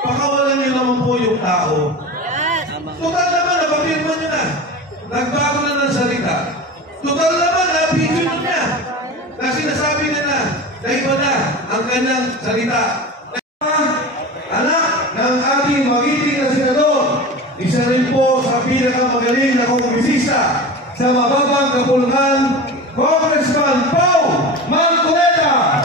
pakawalan niyo naman po yung tao. Total naman, napapirma niyo na. Nagbago na ng salita. Total naman, na-video niyo na. Na sinasabi niya na iba na ang kanyang salita. Anak ng ating magiting na senador, isa rin po sa pinakamagaling na kongresista sa mababang kapulungan, Congressman Pau Marcoleta.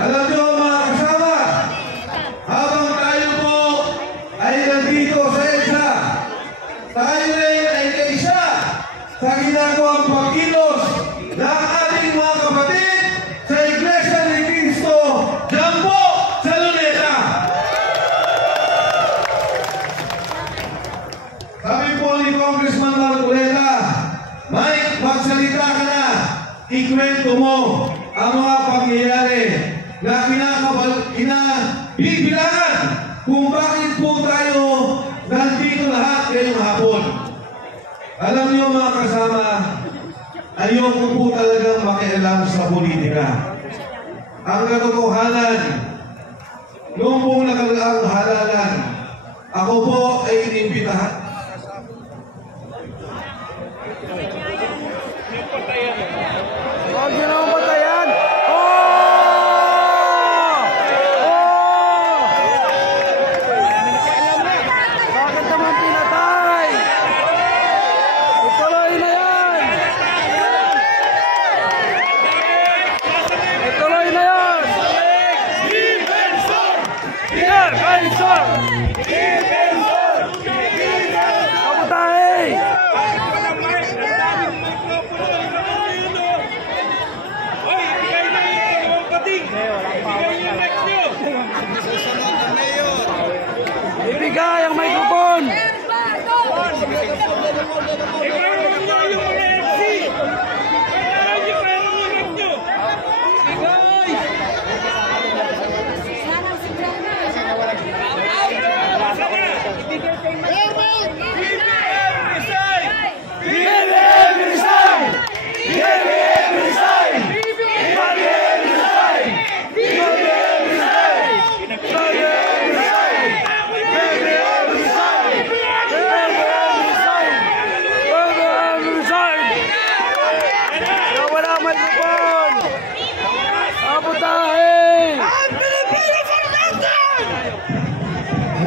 Alam niyo mga kasama, habang tayo po ay nandito sa EDSA, tayo rin ay kaisa sa ginagawang pagkilos ng ating mga kapatid sa Iglesia ni Cristo dyan po sa Luneta. Sabi po ni Congressman Marcoleta, Mike, magsalita ka na, ikwento mo ang mga pangyayari na kinabibilangan kung bakit po tayo nandito lahat ngayong hapon. Alam niyo mga kasama, ayoko po talagang makialam sa politika. Ang katotohanan, noong pong nakalaang halalan, ako po ay inimbitahan. Huwag niyo naman patayan! Bakit naman pinatay? Ituloy na yan! Ituloy na yan! Kaputay! Ibigay ang microphone!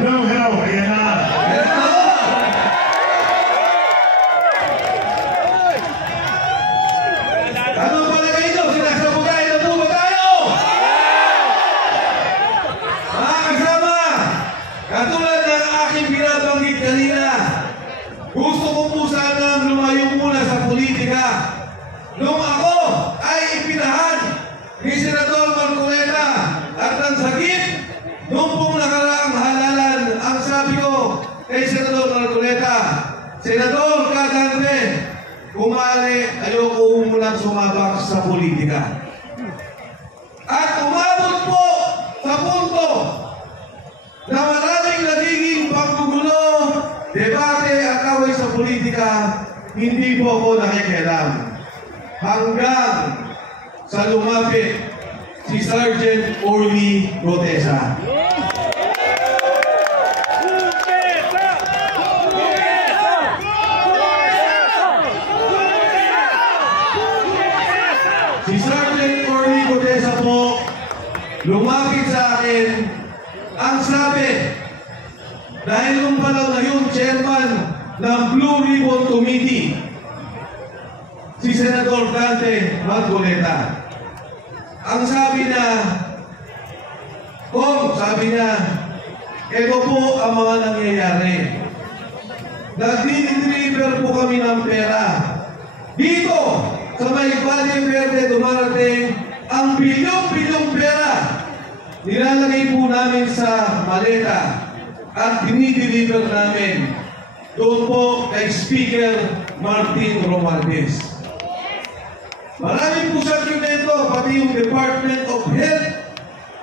Hello, ayan na. Ano palagay nyo? Sinasabugay na po ba tayo? Mga kasama, katulad ng aking binabanggit kanina, gusto ko po sana lumayo muna sa politika. Nung ako ay ipinahan ni Senador Marcoleta at ang sakit, nung pong nakaraang halalan, ang sabi ko kay Senador Marcoleta, Senador Kadante, kumari, ayoko munang sumabak sa politika. At umabot po sa punto na maraming nagiging paggugulo, debate at away sa politika, hindi po ako nakikialam. Hanggang sa lumapit si Sergeant Orly Gotesa. Si Sergeant Orly Gotesa po lumapit sa akin. Ang sabi, dahil nung panahon na yun, chairman ng Blue Ribbon Committee, si Senador Dante Marcoleta. Ang sabi na, sabi niya, ito po ang mga nangyayari. Nag-deliver po kami ng pera. Dito, sa may Valle Verde, dumarating ang bilyong-bilyong pera. Nilalagay po namin sa maleta at dinideliver namin doon po kay Speaker Martin Romualdez. Marami po sa argumento, pati yung Department of Health,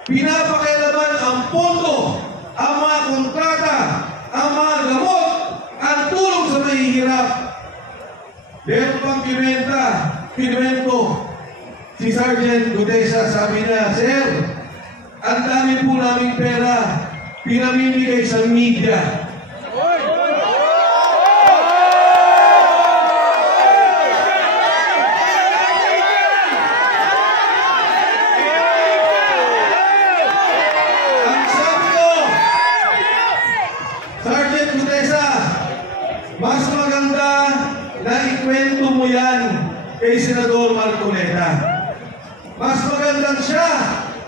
pinapakialaman ang pondo, ang mga kontrata, ang mga gamot, ang tulong sa mahihirap. Meron pang kinuwento si Sergeant Gutesa, sabi niya, Sir, ang dami po naming pera, pinamimigay sa media. Ang sabi ko, Sergeant Gutesa, mas maganda na ikwento mo yan kay Senador Marcoleta. Mas magandang siya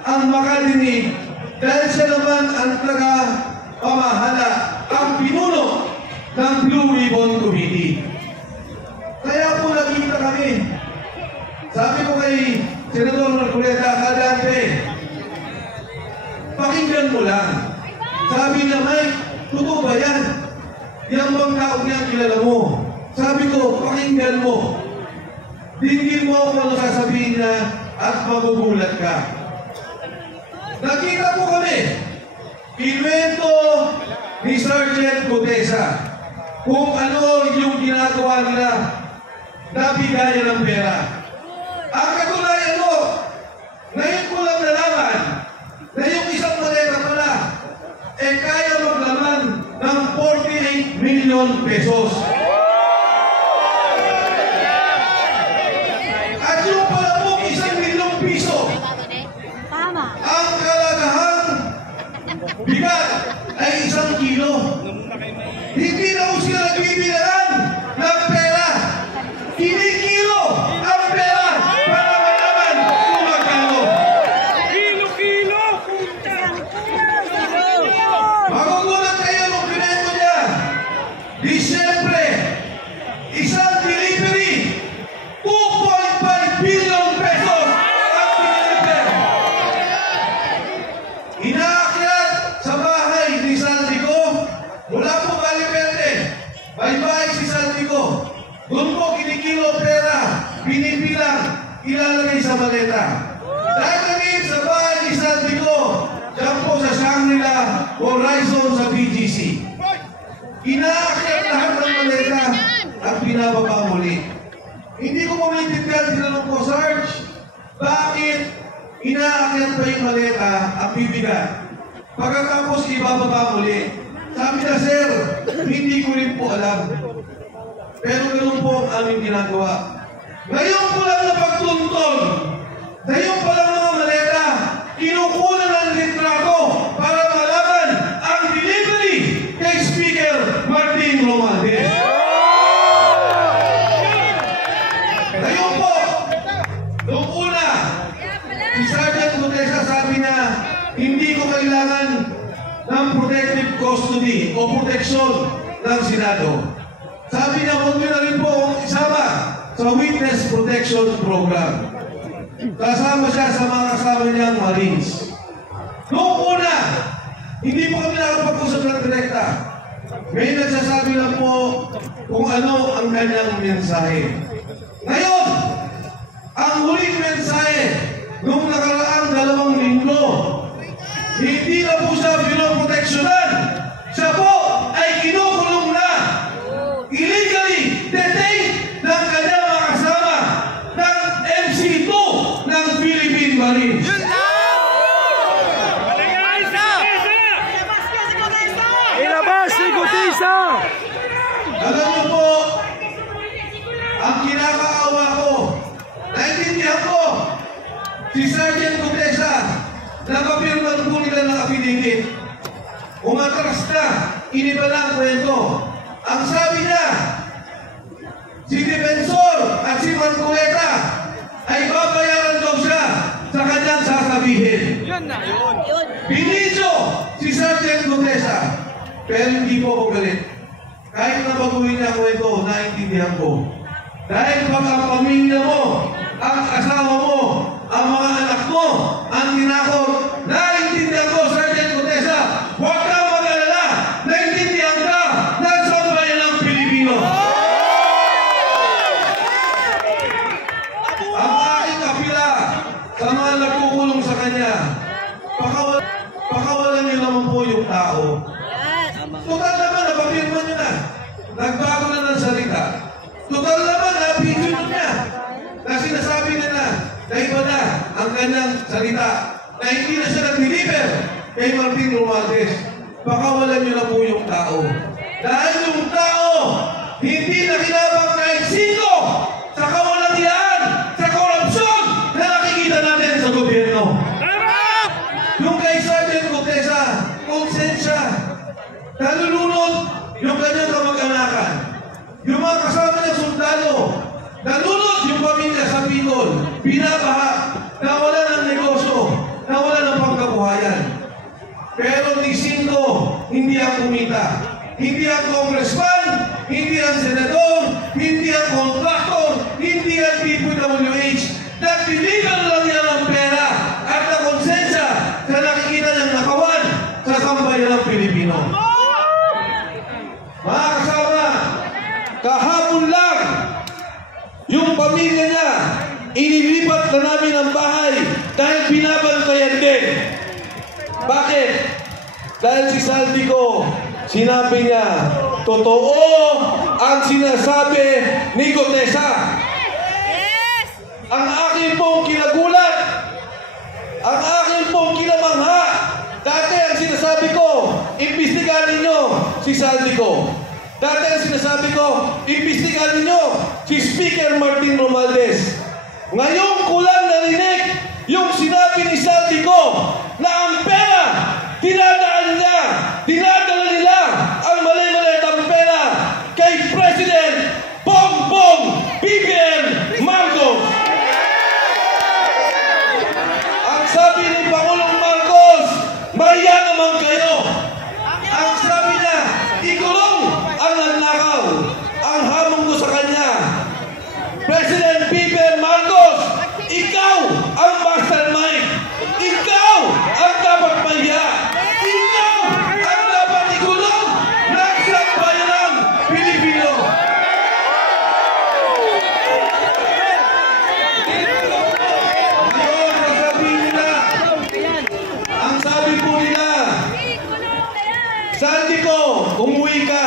ang makadinig dahil siya naman ang taga-pamahala, ang pinuno ng Blue Ribbon Committee. Kaya po nakita kami. Sabi ko kay Senador Marcoleta, kadante, pakinggan mo lang. Sabi niya, Mike, totoo ba yan? Yang bang taong yan kilala mo? Sabi ko, pakinggan mo. Dinggin mo kung ano sasabihin niya at magugulat ka. Nakita po kami, kinuwento ni Sergeant Gutesa kung ano yung ginagawa nila na bigayan ng pera. Ang katunayan mo, ngayon ko lang nalaman na yung isang maleta pala kaya maglaman ng 48 million pesos. At yung pala po 1 milyong piso, ang kalagahang bigat ay 1 kilo. Hindi na po sila nagbibilangan ng pera. Kinikilo ang pera para malaman kung magkano. Kilo! Magugulat kayo nung pinento niya. Di siyempre, isang delivery, 2.5 billion pesos ang piniliper. Inaakyat sa bahay ni Saldico, mula po Valverde, bye-bye si Saldico. Doon po kinikilo pera, binibilang, ilalagay sa maleta. Dahil sa bahay ni Saldico, diyan po sa Shangri-La Horizon sa BGC. Inaakyat lahat ng maleta at binababa muli. Hindi ko maintindihan, tinanong ko, Sarge, bakit inaakyat pa yung maleta at bibigat? Pagkatapos ibababa muli. Sabi na, Sir, hindi ko rin po alam. Pero ganun po ang aming ginagawa. Ngayon ko lang napagtuntun na yung palang mga maleta, kinukunan ng litrato para malaman ang delivery kay Speaker Martin Romualdez. Ngayon po, noong una, si Sergeant Gutesa sabi na hindi ko kailangan ng protective custody o proteksyon ng Senado. Sabi niya, huwag na rin po akong isama sa Witness Protection Program. Kasama siya sa mga kasama niyang Marines. Noong una, hindi po kami nakapag-usap ng direkta. May nagsasabi lang po kung ano ang kanyang mensahe. Ngayon, ang huling mensahe noong nakaraang 2 linggo, hindi na po siya pinoproteksyonan. Siya po ay kinukulong na, illegally detained ng kanyang mga kasama ng MC2 ng Philippine Marines. Ilabas si Gutesa! Alam niyo po, ang kinakaawa ko, naintindihan ko, si Sergeant Gutesa, napapirman po nila ng affidavit. Umatras na, iniba lang kwento. Ang sabi niya, si Defensor at si Marcoleta ay babayaran daw siya sa kanyang sasabihin. Binidyo si Sergeant Gutesa, pero hindi po ako galit. Kahit na baguhin niya kwento, naintindihan ko. Dahil pag ang pamilya mo, ang asawa mo, ang mga anak mo, ang tinakot, naintindihan ko, Sergeant Gutesa, huwag kang mag-alala, naintindihan ka ng sambayan ng Pilipino. Ang aking kapila sa mga nagkukulong sa kanya, pakawalan niyo naman po yung tao. Total naman, napapirma niyo na. Nagbago na ng salita. Total naman, na-video niya na sinasabi niya na na iba na ang kanyang salita, na hindi na siya nag-deliver kay Martin Romualdez. Pakawalan niyo na po yung tao. Dahil yung tao, hindi na kinabang kahit sino sa kawalang-yan, sa korupsyon na nakikita natin sa gobyerno. Yung kay Sergeant Gutesa, konsensya, nalulunod yung kanyang kamag-anakan. Yung mga kasama niya sundalo, nalunod yung pamilya sa Bicol, binabaha, nawala ng negosyo, nawala ng pangkabuhayan. Pero ni Cinco, hindi ang kumita. Hindi ang congressman, hindi ang senador, hindi ang contractor, hindi ang DPWH. Nag-deliver lang yan ng pera at na konsensya sa nakikita niyang nakawan sa sambayan ng Pilipino. Mga kasama, kahapon lang, yung pamilya niya, inilipat na namin ang bahay dahil binabantayan din. Bakit? Dahil si Saldico, sinabi niya, totoo ang sinasabi ni Gutesa. Ang aking pong kinagulat, ang aking pong kinamangha, dati ang sinasabi ko, imbestigahan ninyo si Saldico. Dati ang sinasabi ko, imbestigahan ninyo si Speaker Martin Romualdez. Ngayon ko lang narinig yung sinabi ni Saldico na ang pera, dinadala nila ang mali-malitang pera kay President Bongbong BBM Marcos. Ang sabi ni Pangulong Marcos, maya naman kayo. Ang sabi niya, ikulong ang nanakaw. Ang hamon ko sa kanya, President BBM Marcos, ikaw ang mastermind. Ikaw ang dapat maya. Ikaw ang dapat ikulong ng sambayanang Pilipino. Ngayon, sasabihin nila, ang sabi po nila, Saldico, umuwi ka,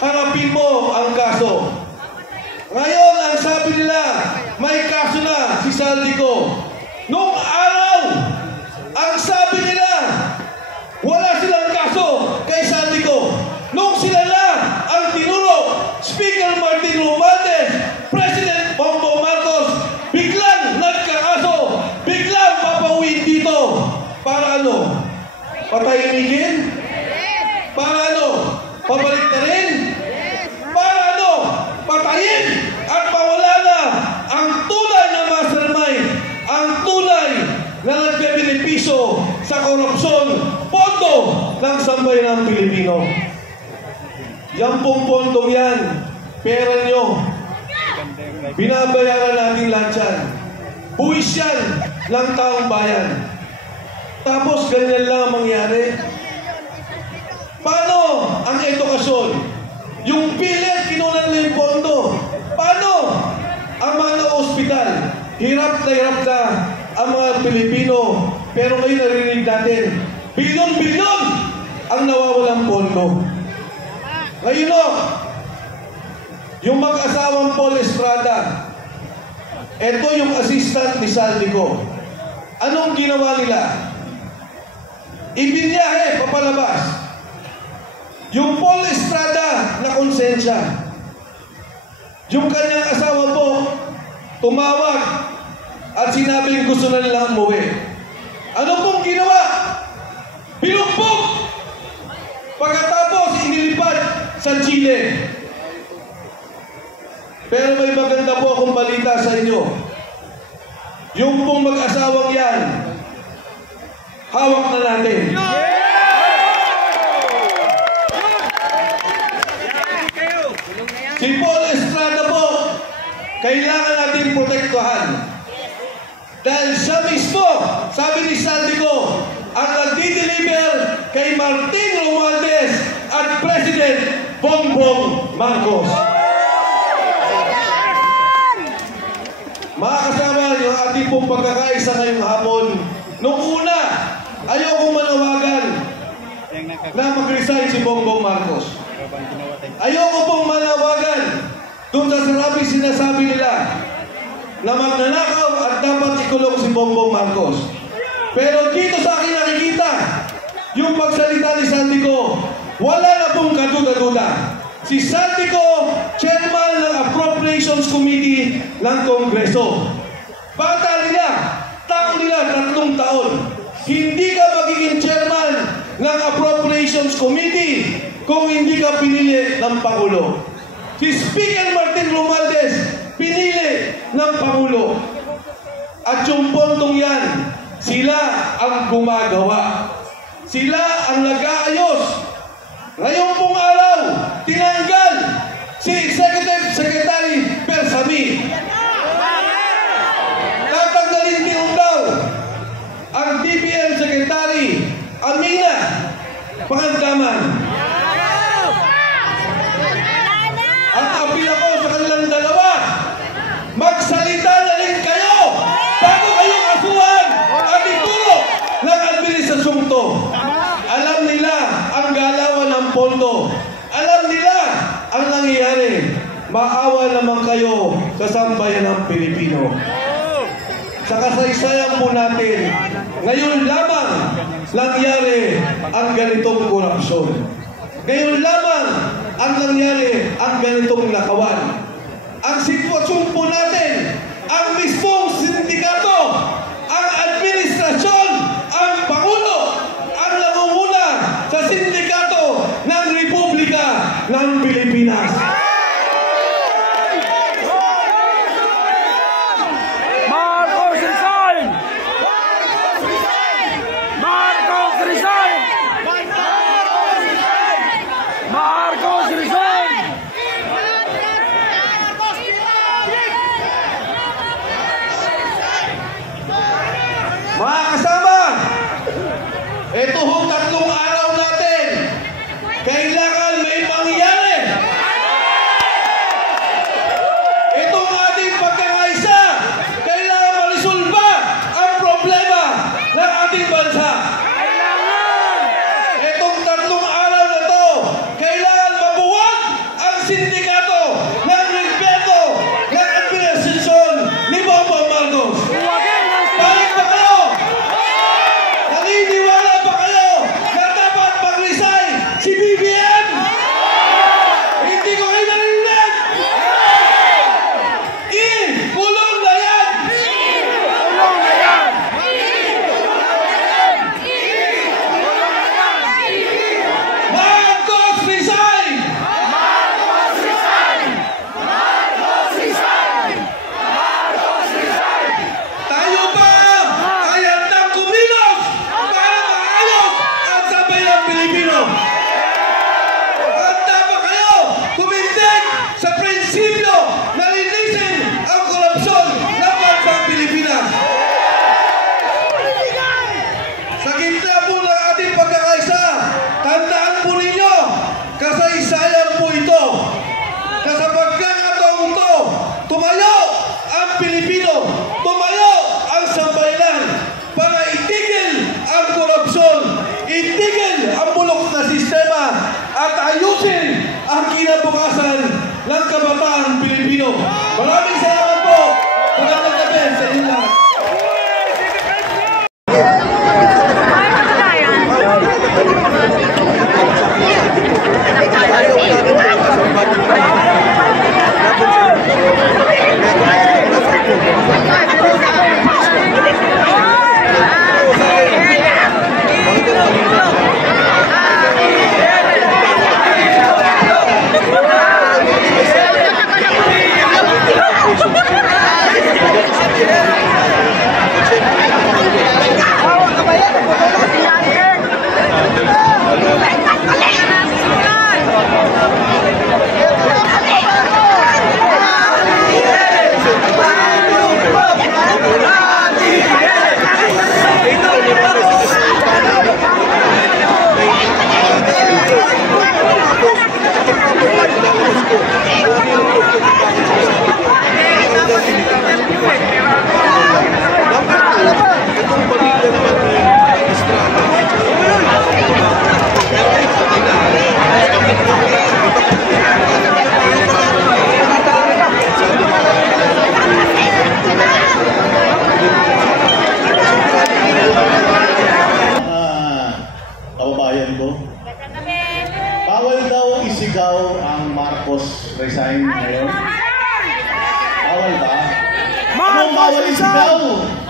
harapin mo ang kaso. Ngayon, ang sabi nila, may kaso na si Saldico. Nung araw, ang sabi nila, wala silang kaso kay Saldico. Nung sila na ang tinuro, Speaker Martin Romualdez, President Bongbong Marcos, biglang nagkakaso, biglang papauwiin dito. Para ano? Patahimikin? Para ano? Pabalik na rin? Para ano? Patayin at pawala na ang tunay na mastermind, ang tunay na nagbebenepisyo sa korupsyon, pondo ng sambayan ng Pilipino. Yan pong pondong yan, pera nyo, binabayaran natin lahat yan. Buwis yan ng taong bayan. Tapos ganyan lang ang mangyari. Paano ang edukasyon? Yung PhilHealth, kinunan nila yung pondo. Paano ang mga ospital? Hirap na ang mga Pilipino. Pero ngayon narinig natin, bilyon-bilyon ang nawawalang pondo. Ngayon o, yung mag-asawang Paul Estrada, ito yung assistant ni Saldico. Anong ginawa nila? Ibinyahe, papalabas. Yung Paul Estrada na konsensya. Yung kanyang asawa po, tumawag at sinabing gusto na nilang umuwi. Ano pong ginawa? Binugbog! Pagkatapos, inilipad sa Chile. Pero may maganda po akong balita sa inyo. Yung pong mag-asawang yan, hawak na natin. Si Paul Estrada po, kailangan natin protektuhan. Dahil siya mismo, sabi ni Saldico, ang nagdi-deliver kay Martin Romualdez at President Bongbong Marcos. Mga kasama, yung ating pong pagkakaisa ngayong hapon, nung una, ayokong manawagan na mag-resign si Bongbong Marcos. Ayoko pong manawagan doon sa sarabing sinasabi nila na magnanakaw at dapat ikulong si Bongbong Marcos. Pero dito sa akin nakikita, yung pagsalita ni Saldico, wala na pong kaduda-duda. Si Saldico, chairman ng Appropriations Committee ng Kongreso. Bata nila, taong nila 3 taon. Hindi ka magiging chairman ng Appropriations Committee kung hindi ka pinili ng Pangulo. Si Speaker Martin Romualdez, pinili ng Pangulo. At yung pondong yan, sila ang gumagawa. Sila ang nag-aayos. Ngayon pong araw, tinanggal si Executive Secretary Persami. Tatanggalin din daw ang DBM Secretary Amina Pangandaman. At apil ako sa kanilang dalawa, magsalita na rin kayo bago kayong asuhan at ituro ng administrasyong to. Alam nila ang galawan ng pondo. Alam nila ang nangyayari. Maawa naman kayo sa sambayan ng Pilipino. Sa kasaysayan po natin, ngayon lamang nangyari ang ganitong korupsyon. Ngayon lamang ang nangyari ang ganitong nakawan. Ang sitwasyon po natin, ang mismong sindikato, ang administrasyon, ang Pangulo, ang nangunguna sa sindikato ng Republika ng Pilipinas. Marcos resign! Marcos resign! Marcos resign! Mga kasama, ito ho 3 araw natin. Kailangan may mangyari. Itong ating pagkakaisa, kailangan marisolba ang problema ng ating bansa. Itong 3 araw na to, kailangan mabuwag ang sindikato ng respeto ng administrasyon ni Bongbong Marcos. Balik ba kayo? Naniniwala ba kayo na dapat mag-resign si BBM? Hindi ko kayo narinig! Kulong na yan! Kulong na yan! Marcos resign! Marcos resign! Marcos resign! Marcos resign! Tayo ba ay handang kumilos para maayos ang sabay ng Pilipino? Handa ba kayo kumindig sa prinsipyo na linisin ang korupsyon ng bansang Pilipinas? Sa gitna po ng ating pagkakaisa, tandaan po ninyo, kasaysayan po ito, na sa pagkakataong to, tumayo ang Pilipino, tumayo ang sambayanan para itigil ang korupsyon, itigil ang bulok na sistema at ayusin ang kinabukasan ng kabataan Pilipino. Maraming salamat po. Magandang gabi sa inyo lahat. Marcos resign!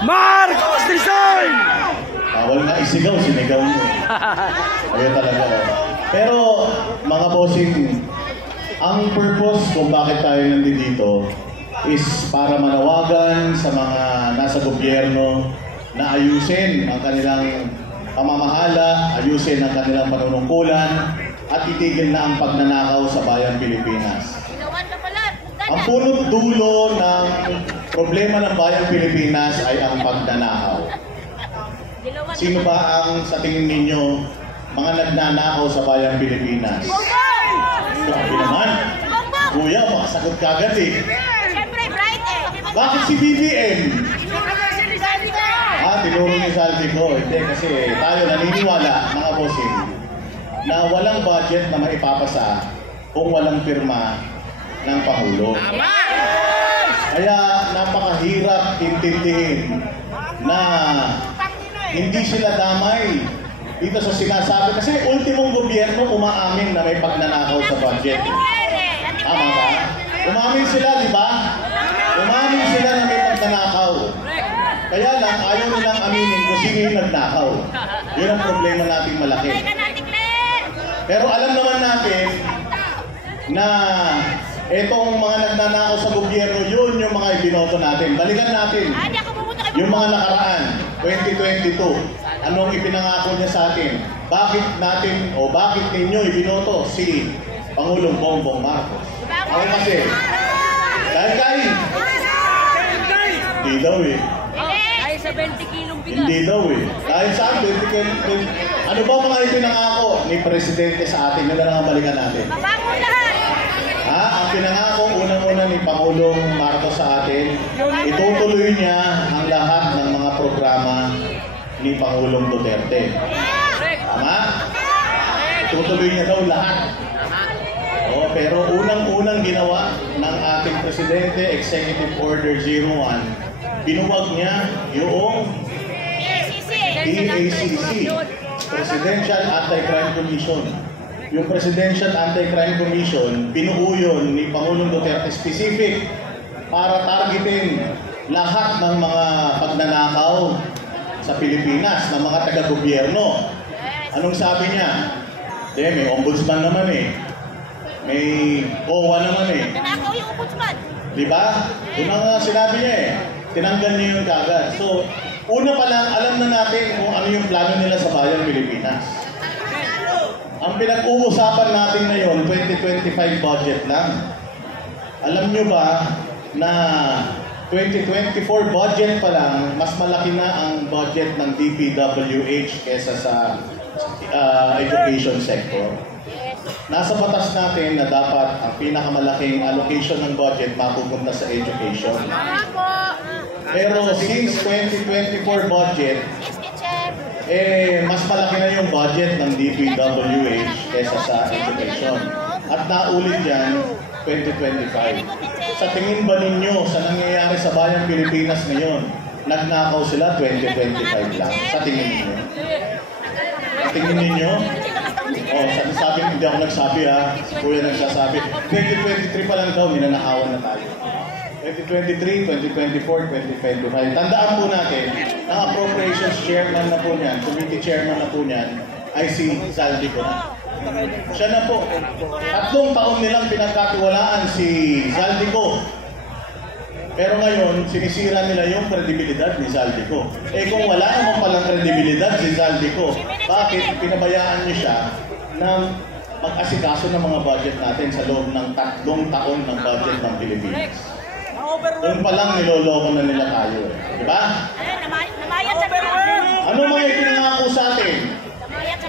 Marcos resign! Bawal nga isigaw, sinigaw mo. Ayun talaga. Pero, mga bossing, ang purpose kung bakit tayo nandito is para manawagan sa mga nasa gobyerno na ayusin ang kanilang pamamahala, ayusin ang kanilang panunungkulan, at itigil na ang pagnanakaw sa bayang Pilipinas. Ang punot dulo ng problema ng bayang Pilipinas ay ang pagnanakaw. Sino ba ang sa tingin ninyo mga nagnanakaw sa bayang Pilipinas? Sabi naman, kuya, makasagot ka agad eh. Siyempre, bright eh. Bakit si BBM? Tinuro ni Saldico. Hindi, kasi tayo naniniwala, mga bossing, na walang budget na maipapasa kung walang pirma ng Pangulo. Kaya napakahirap intindihin na hindi sila damay dito sa sinasabi. Kasi ultimong gobyerno umaamin na may pagnanakaw sa budget. Tama ba? Umamin sila, di ba? Umamin sila na may pagnanakaw. Kaya lang, ayaw nilang aminin kung sino yung nagnakaw. Yun ang problema nating malaki. Pero alam naman natin na etong mga nagnanakaw sa gobyerno, yun yung mga ibinoto natin. Balikan natin yung mga nakaraan, 2022. Anong ipinangako niya sa atin? Bakit natin o bakit ninyo ibinoto si Pangulong Bongbong Marcos? Ako kasi, dahil kain. Hindi daw eh. Sa 20 kilong bigas. Hindi daw eh. Dahil saan? 20 kilong. Ano ba mga ipinangako ni Presidente sa atin? Yun na lang ang balikan natin. Mabango lahat. Ang pinangako unang-una ni Pangulong Marcos sa atin, itutuloy niya ang lahat ng mga programa ni Pangulong Duterte. Tama? Itutuloy niya daw lahat. Pero unang-unang ginawa ng ating Presidente, Executive Order 01, binuwag niya yung PACC, Presidential Anti-Crime Commission. Yung Presidential Anti-Crime Commission, binuo yun ni Pangulong Duterte specific para targetin lahat ng mga pagnanakaw sa Pilipinas, ng mga taga-gobyerno. Anong sabi niya? May ombudsman naman eh. May OWA naman eh. Nanakaw yung ombudsman. Diba? Yun ang sinabi niya eh. Tinanggal niya yung kagad. So, una pa lang, alam na natin kung ano yung plano nila sa bayang Pilipinas. Ang pinag-uusapan natin ngayon, 2025 budget lang. Alam nyo ba na 2024 budget pa lang, mas malaki na ang budget ng DPWH kesa sa education sector? Nasa batas natin na dapat ang pinakamalaking allocation ng budget mapupunta sa education. Pero since 2024 budget, mas malaki na yung budget ng DPWH kesa sa education. At naulit yan, 2025. Sa tingin ba ninyo sa nangyayari sa bayang Pilipinas ngayon, nagnakaw sila 2025 lang? Sa tingin ninyo? Sa tingin ninyo? Sabi, hindi ako nagsabi ha. Si Kuya nagsasabi. 2023 pa lang daw, ninanakawan na tayo. 2023, 2024, 2025. Tandaan po natin, ang appropriations chairman na po niyan, committee chairman na po niyan, ay si Zaldico na. Siya na po. 3 taon nilang pinagkatiwalaan si Zaldico. Pero ngayon, sinisira nila yung kredibilidad ni Zaldico. Kung wala naman palang kredibilidad si Zaldico, bakit pinabayaan niyo siya na mag-asikaso ng mga budget natin sa loob ng 3 taon ng budget ng Pilipinas? Doon pa lang niloloko na nila tayo. Diba? Ano mga ipinangako sa atin?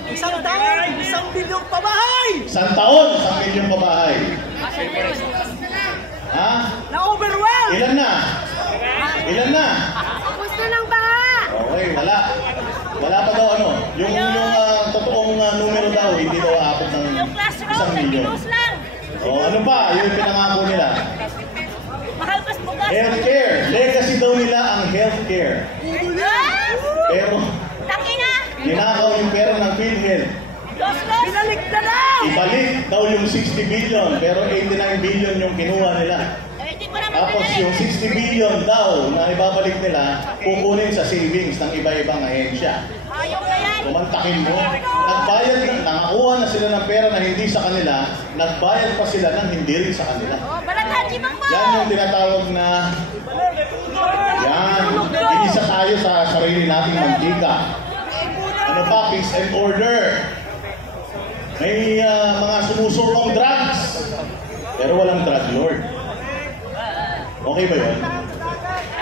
Isang taon, 1 bilyong pabahay! Isang taon, 1 bilyong pabahay. Ha? Na-overwhelm! Ilan na? Ilan na? Tapos na lang ba? Okay, wala. Wala pa daw ano. Yung totoong numero daw, hindi daw aabot ng Yung classroom, 1 milyon. lang. Ano pa? Yung pinangako nila. Mahal kas bukas. Healthcare. Legacy daw nila ang healthcare. Pero, Tangina! ninakaw yung pera ng PhilHealth. Binalik na lang! Ibalik daw yung 60 billion, pero 89 billion yung kinuha nila. Hindi pa naman Tapos yung 60 billion daw na ibabalik nila, kukunin sa savings ng iba-ibang ahensya. Ayaw na yan. Kumantakin mo, nagbayad na, nakakuha na sila ng pera na hindi sa kanila, nagbayad pa sila ng hindi rin sa kanila. Oh, balatan, Jimang mo. Yan yung tinatawag na, yan, inisa tayo sa sarili nating mantika. Ano pa, peace and order. May mga sumusukong drugs, pero walang drug lord. Okay ba yun?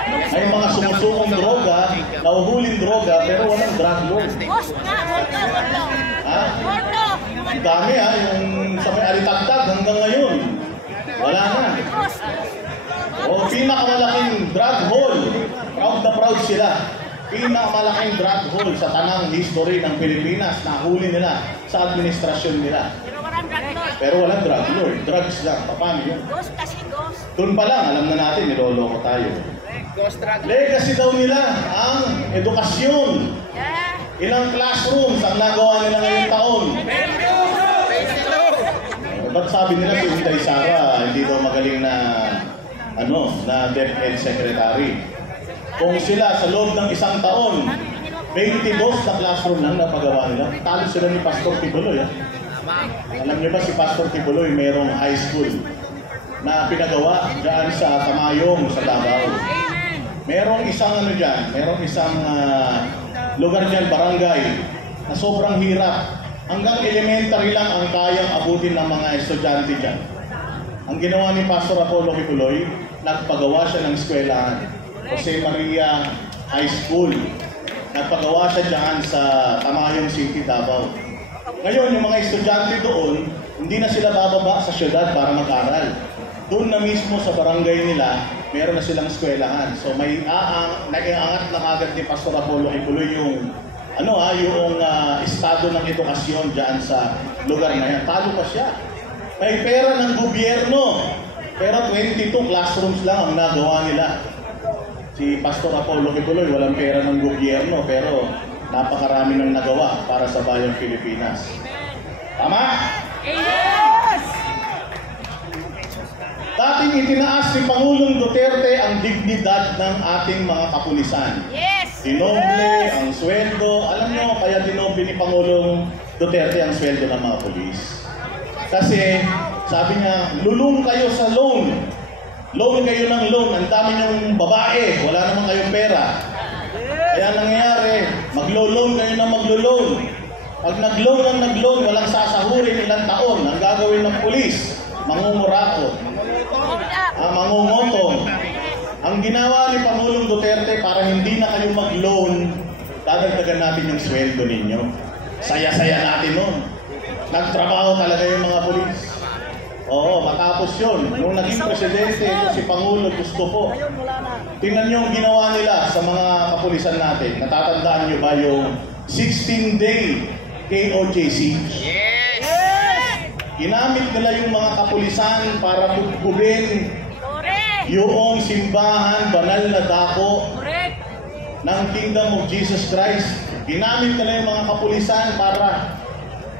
May mga sumusukong droga, nahuhuling droga, pero walang drug lord. Boss nga, morto, morto. Ha? Morto. Ang dami ha, yung sa may alitagtag hanggang ngayon. Wala na. Boss. O, pinakamalaking drug hole. Proud na proud sila. Pinakamalaking drug hole sa tanang history ng Pilipinas. Nahuli nila sa administrasyon nila. Pero walang drug lord. Pero walang drug lord. Drugs lang. Paano yun? Ghost kasi ghost. Doon pa lang, alam na natin, niloloko tayo. Legacy daw nila ang edukasyon. Yeah. Ilang classrooms ang nagawa nila ngayong taon. Ba't sabi nila si Inday Sara, hindi daw magaling na na DepEd Secretary. Kung sila sa loob ng isang taon, 22 na classroom lang napagawa nila. Talo sila ni Pastor Tibuloy. Alam niyo ba si Pastor Tibuloy mayroong high school na pinagawa dyan sa Tamayong, sa Davao. Merong isang merong isang lugar dyan, barangay, na sobrang hirap. Hanggang elementary lang ang kayang abutin ng mga estudyante dyan. Ang ginawa ni Pastor Apollo Kibuloy, nagpagawa siya ng eskwelahan. Jose Maria High School. Nagpagawa siya dyan sa Tamayong City, Davao. Ngayon, yung mga estudyante doon, hindi na sila bababa sa syudad para mag-aral. Doon na mismo sa barangay nila, meron na silang eskwelahan. So may nag-iangat na agad ni Pastor Apollo Kibuloy yung estado ng edukasyon dyan sa lugar na yan. Talo pa siya. May pera ng gobyerno, pero 22 classrooms lang ang nagawa nila. Si Pastor Apollo Kibuloy, walang pera ng gobyerno, pero napakarami ng nagawa para sa bayang Pilipinas. Tama? Yes! Dating itinaas ni Pangulong Duterte ang dignidad ng ating mga kapulisan. Yes! Dinoble ang sweldo. Alam nyo, kaya dinoble ni Pangulong Duterte ang sweldo ng mga pulis. Kasi, sabi niya, lulong kayo sa loan. Loan kayo ng loan. Ang dami niyong babae. Wala naman kayong pera. Kaya nangyayari, maglo-loan kayo ng maglo-loan. Pag nag-loan ang nag-loan, walang sasahurin ilang taon. Ang gagawin ng pulis, mangungurako. Mangungotong. Ang ginawa ni Pangulong Duterte para hindi na kayo mag-loan, dadagdagan natin yung sweldo ninyo. Saya-saya natin nun. Nagtrabaho talaga yung mga pulis. Oo, matapos yun. Nung naging presidente, ito si Pangulo gusto po. Tingnan nyo ang ginawa nila sa mga kapulisan natin. Natatandaan nyo ba yung 16-day KOJC? Yes! Ginamit nila yung mga kapulisan para bubugin yung simbahan, banal na dako ng Kingdom of Jesus Christ. Ginamit nila yung mga kapulisan para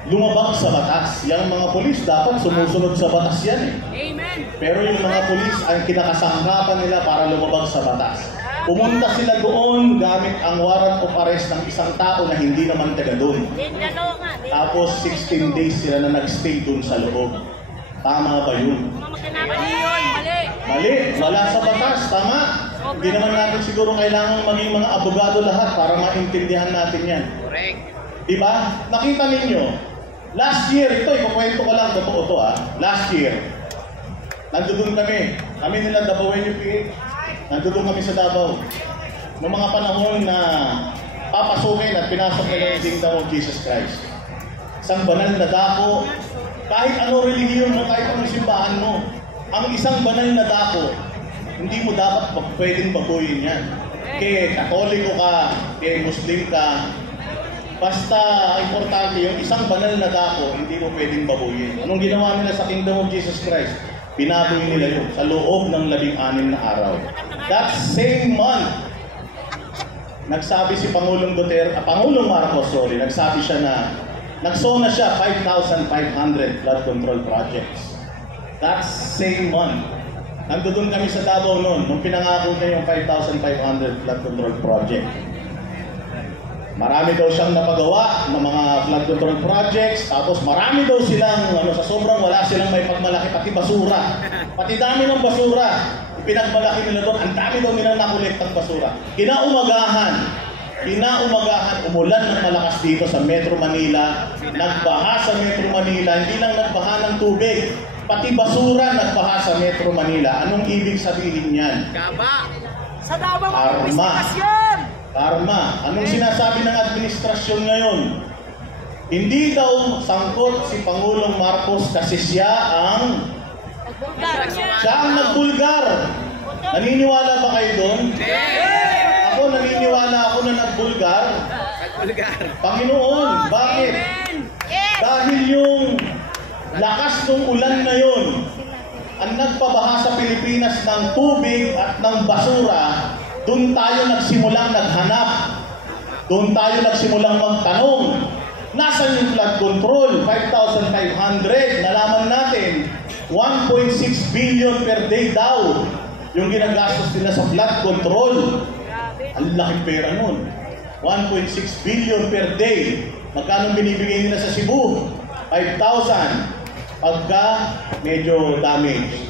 lumabag sa batas. Yung mga pulis dapat sumusunod sa batas yan eh. Amen! Pero yung mga pulis ang kinakasangkapan nila para lumabag sa batas. Pumunta sila doon gamit ang warrant of arrest ng isang tao na hindi naman taga doon. Tapos 16 days sila na nagstay doon sa loob. Tama ba yun? Mali yun! Mali! Mali! Wala sa batas. Tama! Hindi naman natin siguro kailangan maging mga abogado lahat para maintindihan natin yan. Correct. Diba? Nakita ninyo, last year, ito, ikukwento ko lang, totoo to last year, nandoon kami nila Dabawenyo PH, nandoon kami sa Davao. Noong mga panahon na papasukin at pinasok nila yung Kingdom of Jesus Christ. Isang banal na dako, kahit ano relihiyon mo, kahit anong simbahan mo, ang isang banal na dako, hindi mo dapat pwedeng baguhin yan. Kaya Katoliko ka, kaya Muslim ka, basta importante yung isang banal na dako, hindi mo pwedeng babuyin. Anong ginawa nila sa Kingdom of Jesus Christ? Binaboy nila yun sa loob ng 16 na araw. That same month, nagsabi si Pangulong Marcos, nagsabi siya na nagsona siya 5,500 flood control projects. That same month, Nandoon kami sa Davao noon, nung pinangako niya yung 5,500 flood control project. Marami daw siyang napagawa ng mga flood control projects, tapos marami daw silang, sa sobrang wala silang may pagmalaki, pati basura. Pati dami ng basura, pinagmalaki nila doon, ang dami daw nilang nakulektang basura. Kinaumagahan, umulan ng malakas dito sa Metro Manila, nagbaha sa Metro Manila, hindi lang nagbaha ng tubig, pati basura nagbaha sa Metro Manila. Anong ibig sabihin yan? Sa Davao Karma. Business yan! Karma. Anong sinasabi ng administrasyon ngayon? Hindi daw sangkot si Pangulong Marcos kasi siya ang nagbulgar. Naniniwala ba kayo doon? Ako naniniwala ako na nagbulgar. Panginoon, bakit? Dahil yung lakas ng ulan na yun ang nagpabaha sa Pilipinas ng tubig at ng basura. Doon tayo nagsimulang naghanap. Doon tayo nagsimulang magtanong. Nasaan yung flood control? 5,500. Nalaman natin, 1.6 billion per day daw yung ginagastos nila sa flood control. Ang laking pera nun. 1.6 billion per day. Magkano binibigay nila sa Cebu? 5,000. Pagka medyo damage.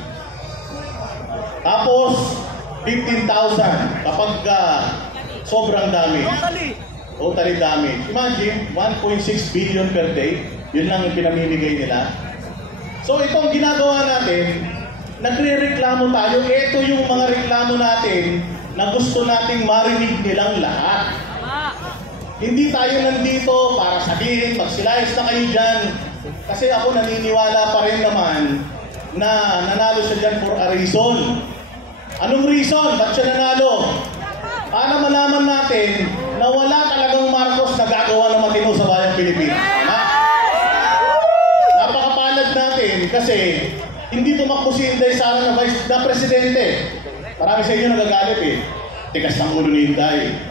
Tapos, 15,000 kapag sobrang damage. Totally damage. Imagine, 1.6 billion per day. Yun lang yung pinamimigay nila. So ito ang ginagawa natin, nagre-reklamo tayo. Ito yung mga reklamo natin na gusto nating marinig nilang lahat. Hindi tayo nandito para sabihin, magsilayas na kayo dyan. Kasi ako naniniwala pa rin naman na nanalo siya dyan for a reason. Anong reason? Ba't siya nanalo? Para malaman natin na wala talagang Marcos na gagawa ng matino sa bayang Pilipinas. Napakapalad natin kasi hindi tumakbo si Inday Sara na presidente. Marami sa inyo nagagalit eh. Tigas ng ulo ni Inday.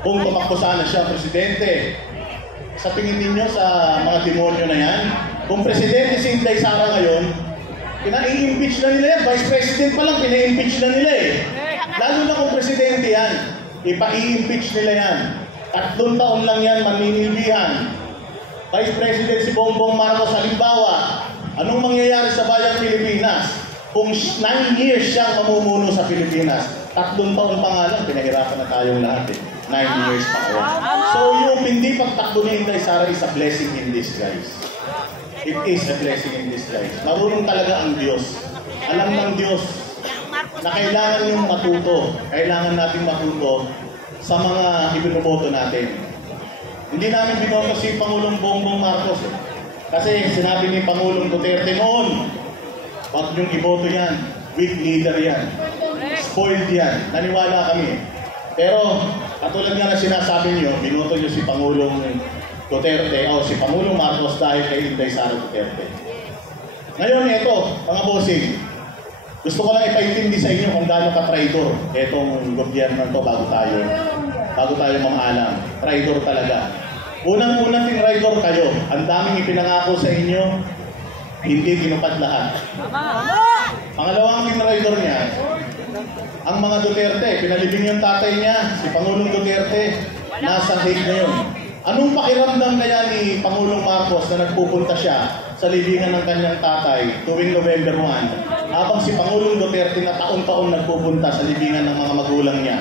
Kung tumakbo sana siya presidente. Sa tingin ninyo sa mga demonyo na yan, kung presidente si Inday Sara ngayon, pina-impeach na nila yan. Vice President pa lang, pina-impeach na nila eh. Lalo na kung presidente yan, ipa-i-impeach nila yan. 3 taon lang yan, maninilbihan. Vice President si Bongbong Marcos, halimbawa, anong mangyayari sa bayang Pilipinas? Kung 9 years siyang mamumuno sa Pilipinas, 3 taon pa nga lang, pinahirapan na tayong lahat eh. 9 years pa kaya. So yung hindi pagtakbo ni Inday Sara is a blessing in disguise. It is a blessing in disguise. Marunong talaga ang Diyos. Alam ng Diyos na kailangan yung matuto. Kailangan natin matuto sa mga ibinuboto natin. Hindi namin binoto si Pangulong Bongbong Marcos. Kasi sinabi ni Pangulong Duterte noon, wag niyong iboto yan. Weak leader yan. Spoiled yan. Naniwala kami. Pero katulad nga na sinasabi niyo, binoto niyo si Pangulong Duterte o si Pangulong Marcos dahil kay Inday Sara Duterte. Ngayon ito, mga bossing, gusto ko lang ipaintindi sa inyo kung gaano ka-traitor itong gobyerno to bago tayo mamaalam. Traitor talaga. Unang-unang tinraidor kayo. Ang daming ipinangako sa inyo, hindi tinupad lahat. Pangalawang tinraidor niya, ang mga Duterte, pinalibing yung tatay niya, si Pangulong Duterte, nasa Hague ngayon. Anong pakiramdam kaya ni Pangulong Marcos na nagpupunta siya sa libingan ng kanyang tatay tuwing November 1, habang si Pangulong Duterte na taon-taon nagpupunta sa libingan ng mga magulang niya?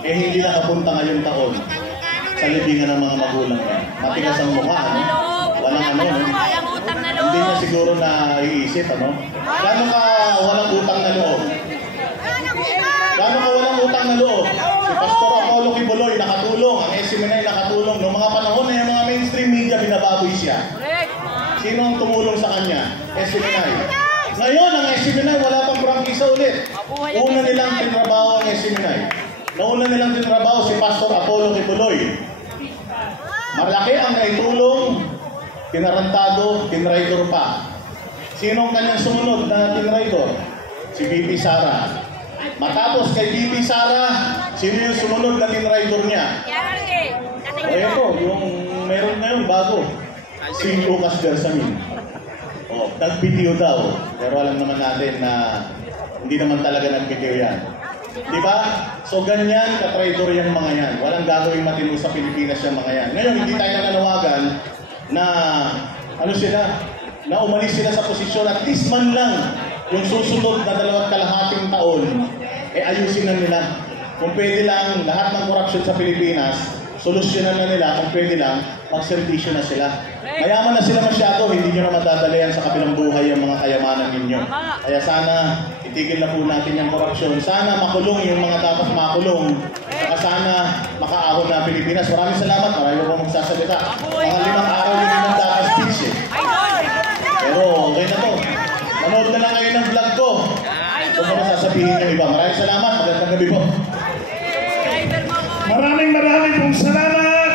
Eh hindi nakapunta ngayong taon sa libingan ng mga magulang niya. Matigas ang mukha, ano? Walang ano, no? Hindi niya siguro na iisip, ano? Gano'n ka walang utang na loob? Gano'n ka walang utang na loob? Si Pastor Apollo Kibuloy nakatulong, ang SMNI nakatulong. Noong mga panahon na yung mga mainstream media, binababoy siya. Sino ang tumulong sa kanya? SMNI. Ngayon, ang SMNI wala pang prangkisa ulit. Una nilang tinrabaho ang SMNI. Nauna nilang tinrabaho si Pastor Apollo Kibuloy. Malaki ang naitulong, tinarantado, tinraidor pa. Sino ang kanyang sumunod na tinraidor? Si VP Sara. Matapos kay VP Sara, sino yung sumunod na tinraidor niya? Ito, yung meron ngayon bago. Si Lucas Bersamin. Oh, nagbitiw daw. Pero alam naman natin na hindi naman talaga nagbitiw yan. Di ba? So ganyan ka-traitor yung mga yan. Walang gagawing matino sa Pilipinas yung mga yan. Ngayon, hindi tayo nananawagan na na umalis sila sa posisyon at least man lang yung susunod na 2 kalahating taon, ayusin na nila. Kung pwede lang, lahat ng korupsyon sa Pilipinas, solusyonan na nila. Kung pwede lang, magservisyo na sila. Mayaman na sila masyado, hindi nyo na madadalayan sa kabilang buhay yung mga kayamanan ninyo. Kaya sana, itigil na po natin yung korupsyon. Sana makulong yung mga dapat makulong. Saka sana makaahon na Pilipinas. Maraming salamat. Marami po magsasalita. Mga 5 araw yung ilang dapat speech eh. Pero okay na to. Manood na lang kayo ng vlog ko. Kung ano sasabihin yung iba. Maraming salamat. Magandang gabi po. Maraming pong salamat.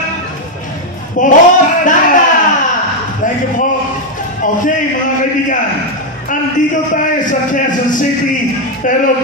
Boss Dada! Thank you po. Okay, mga kaibigan. Andito tayo sa Quezon City, pero